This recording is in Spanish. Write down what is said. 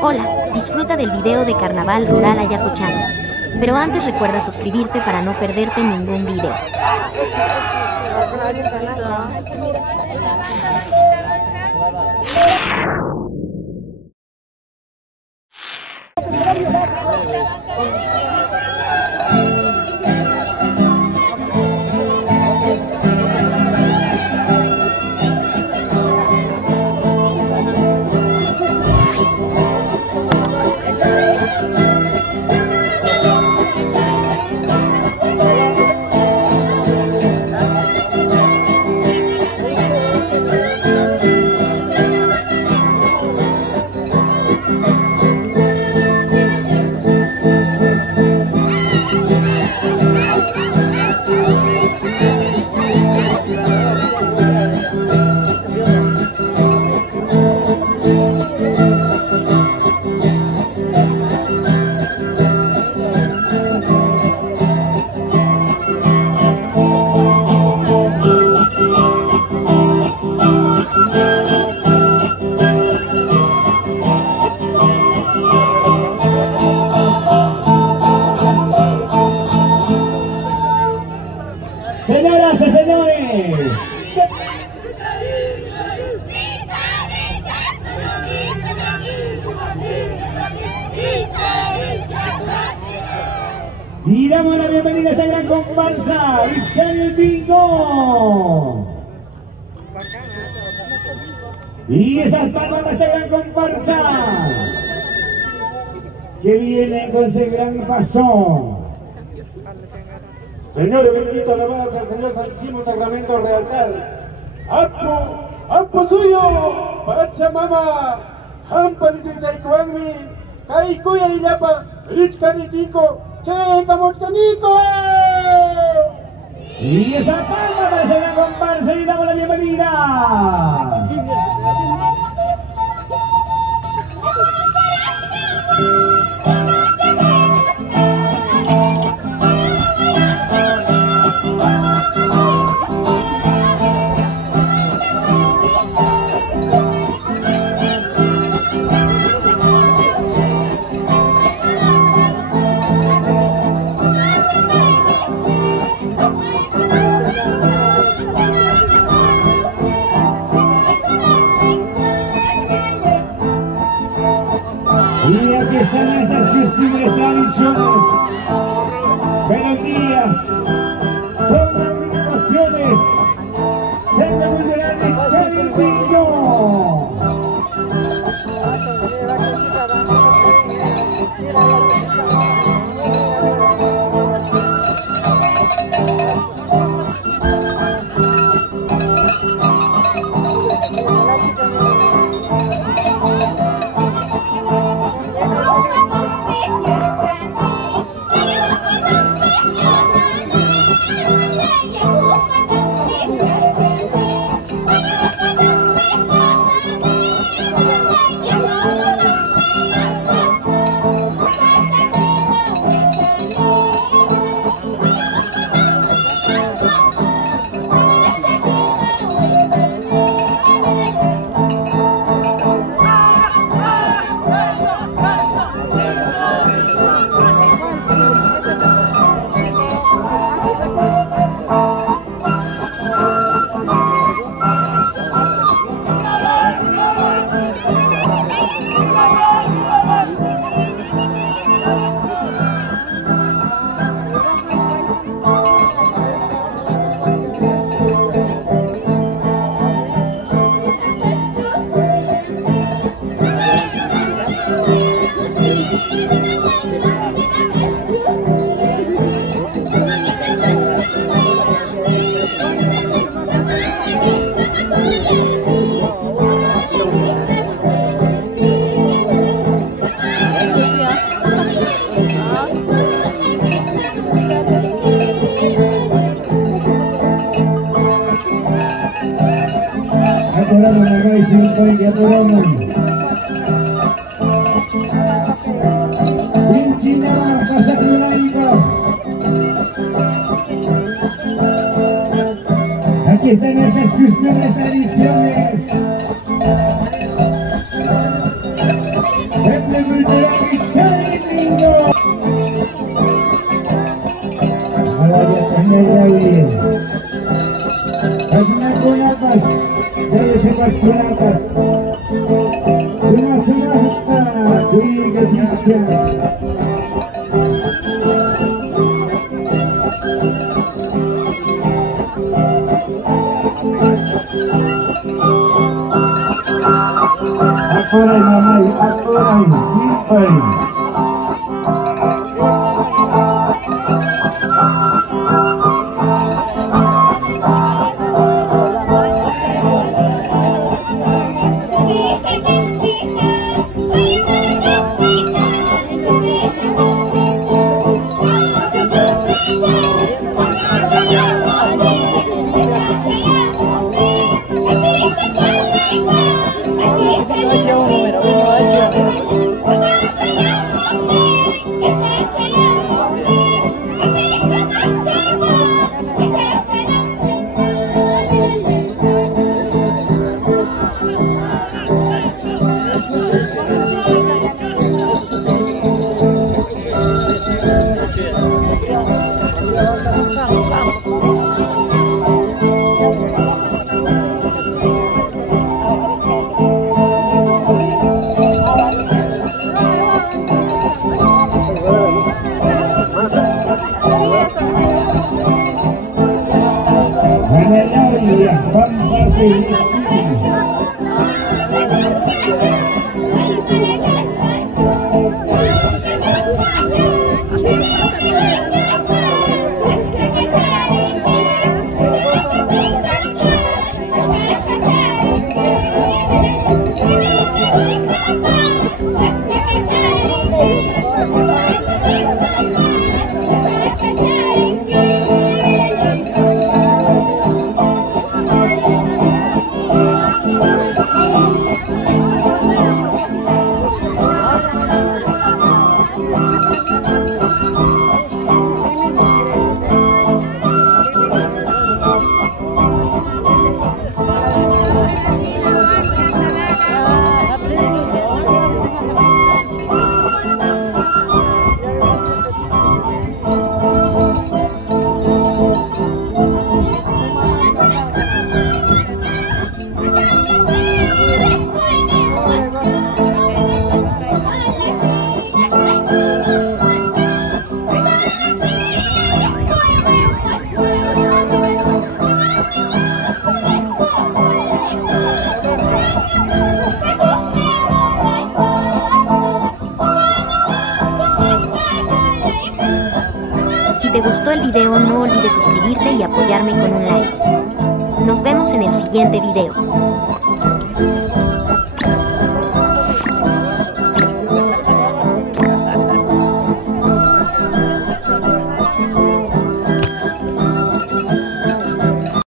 Hola, disfruta del video de Carnaval Rural Ayacuchano. Pero antes recuerda suscribirte para no perderte ningún video. Señoras y señores, y damos la bienvenida a esta gran comparsa, Itzcani Bingo. Y esas palmas de esta gran comparsa que viene con ese gran paso. Señor bendito, alabados al Señor Santísimo Sacramento Real. ¡Apo suyo! ¡Pachamama! ¡Hampa licenciaikuanmi! ¡Kaikuya illapa! ¡Richkanitiko! ¡Che, camochcanico! Y esa palma para esta gran comparsa y damos la bienvenida. Y aquí están nuestras costumbres, tradiciones. Buenos días, pongan emociones. Siempre muy grande, Itzcani Bingo. Aquí están nuestras costumbres, tradiciones. Aturay mamay, aturay, sipay. Si te gustó el video, no olvides suscribirte y apoyarme con un like. Nos vemos en el siguiente video.